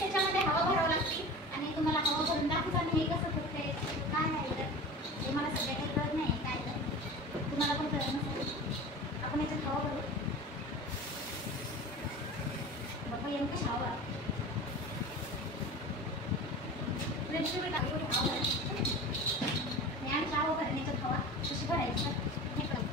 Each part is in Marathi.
त्याच्यामध्ये हवा भरावं लागते आणि तुम्हाला हवा भरून दाखवता हे कसं फुटतंय काय आहे ते मला सध्या काही कळत नाही काय तर तुम्हाला पण कळत नसेल. आपण याच्यात हवा भरू बाबा नेमकं हवा हवा भरण्याच्यात हवा कशी भरायचं हे कळत.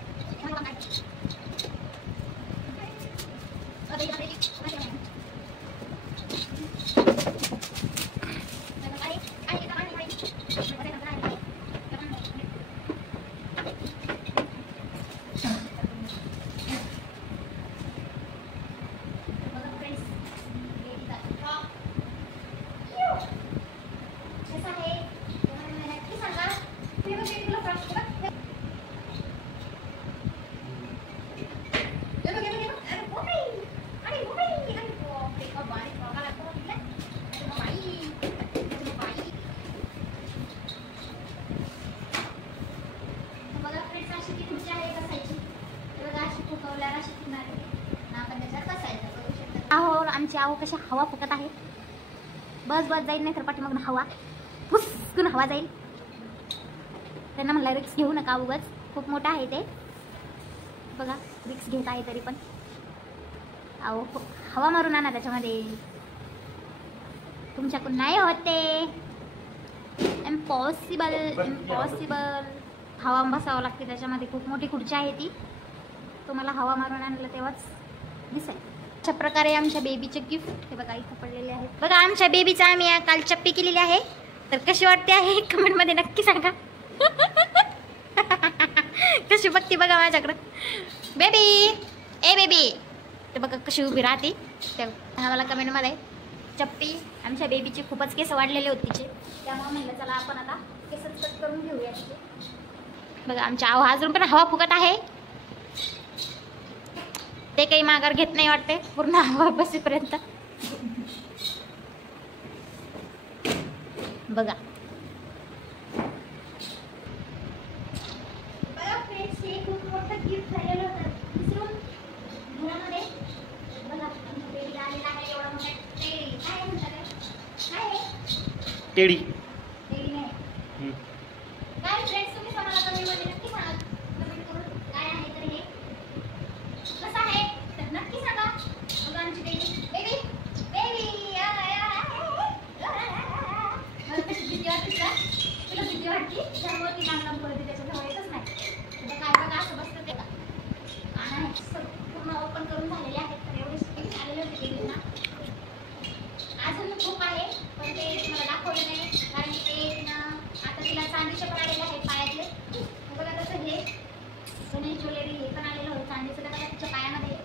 आमची आहो कशा हवा फुकत आहे. बस बस जाईल नाही तर पाठीमागून हवा पुसकून हवा जाईल. त्यांना म्हणलं रिक्स घेऊ नका उगाच खूप मोठा आहे ते बघा रिक्स घेत आहे तरी पण आहो हवा मारून आणा त्याच्यामध्ये तुमच्याकडून नाही होते. इम्पॉसिबल इम्पॉसिबल हवा बसावं लागते त्याच्यामध्ये. खूप मोठी खुर्ची आहे ती तुम्हाला हवा मारून आणलं तेव्हाच दिसेल. अशा प्रकारे आमच्या बेबीचे गिफ्ट हे बघा इथं पडलेले आहेत. बघा आमच्या बेबीचा आम्ही काल चप्पी केलेली आहे तर कशी वाटते आहे कमेंटमध्ये नक्की सांगा. कशी बघते बघा माझ्याकडं बेबी ए बेबी ते बघा कशी उभी राहते ते आम्हाला कमेंटमध्ये. चप्पी आमच्या बेबीचे खूपच केस वाढलेले होते तिचे त्यामुळे म्हणलं चला आपण आता केसच कट करून घेऊया तिचे. बघा आमच्या आहो अजून पण हवा फुकत आहे ते काही माघार घेत नाही वाटते पूर्ण हवा बसेपर्यंत. बघा फ्रेंड्स हे खूप मोठं गिफ्ट झालेलं होतं विसरून घरामध्ये. बघा बेबीला आलेला आहे एवढा मोठा टेडी. काय म्हणतात काय टेडी टेडी नाही काय फ्रेंड्स तुम्ही मला कमेंटमध्ये नक्की सांगा कमेंट करून काय आहे तर हे कसं आहे तर नक्की सांगा. बघा आमची बेबी बेबी बेबी मला कशी भीती वाटते का तुला भीती वाटते त्यामुळे ती लांब लांब पडते त्याच्या जवळ येतच नाही. काय बघा असं बसतं ते आणि पूर्ण ओपन करून झालेले आहेत तर एवढे स्टिक आलेले होते बेबींना. अजून खूप आहे पण ते तुम्हाला दाखवलं नाही कारण ते आता तिला चांदीचे पण आलेले आहेत पायातले. बघा कसं हे गणेश ज्वेलरी हे पण आलेलं होतं चांदीचं बघा तिच्या पायामध्ये.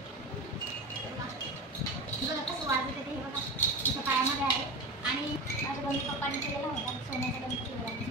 बघा कसं वाजत येते हे बघा तिच्या पायामध्ये आहे आणि माझ्या मम्मी पप्पांनी केलेला होता सोन्याचा गणपती.